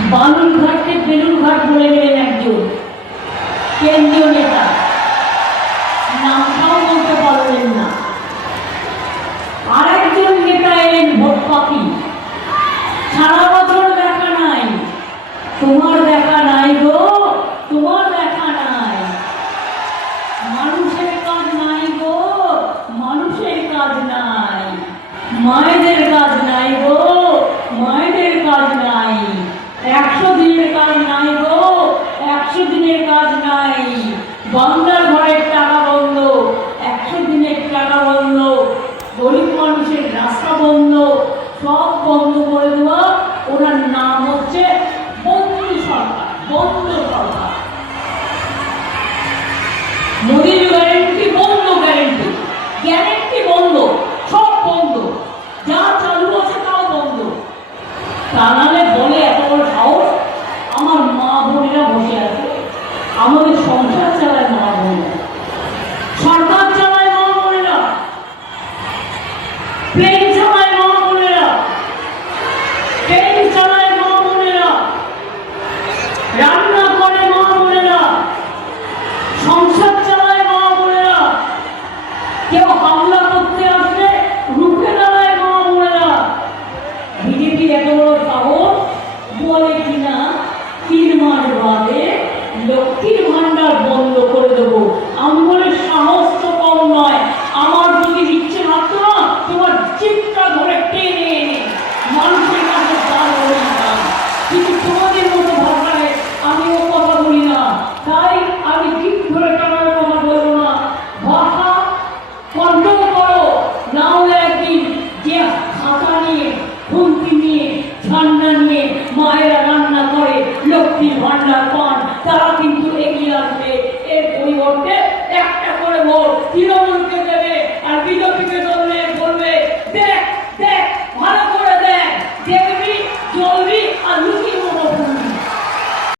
বালুরঘাটকে বেলুরঘাট বলে গেলেন একজন। কেন্দ্রীয় নেতা। নামটাও বলতে পারলেন না। আরেকজন নেতা এলেন ভোট পাখি। সারা বছর দেখা নাই। তোমার দেখা নাই গো, তোমার দেখা নাই। মানুষের কাজ নাই গো, মানুষের কাজ নাই। মায়েদের কাজ নাই গো মায়েদের কাজ নাই একশো দিনের কাজ নাই গো একশো দিনের কাজ নাই। বাংলার ঘরের টাকা বন্ধ, একশো দিনের টাকা বন্ধ, গরিব মানুষের রাস্তা বন্ধ, সব বন্ধ করে দেওয়া, ওনার নাম হচ্ছে বন্ধু সরকার, বন্ধ সরকার। মোদির গ্যারেন্টি বন্ধ গ্যারেন্টি গ্যারেন্টি বন্ধ, সব বন্ধ। যা চালু আছে তাও বন্ধ। তা নাহলে বলে এত বড় সাহস আমার মা বোনেরা বসে আছে আমাদের সংসার চালায় মা বোনেরা সরকার চালায় মা বোনেরা প্লেন চালায় মা বোনেরা ট্রেন চালায় মা বোনেরা রান্না করে মা বোনেরা সংসার চালায় মা বোনেরা কেউ হামলা করতে আসলে রুখে দাঁড়ায় মা বোনেরা বিজেপি এত বড় সাহস বলে বাদে লক্ষ্মীর ভান্ডার বন্ধ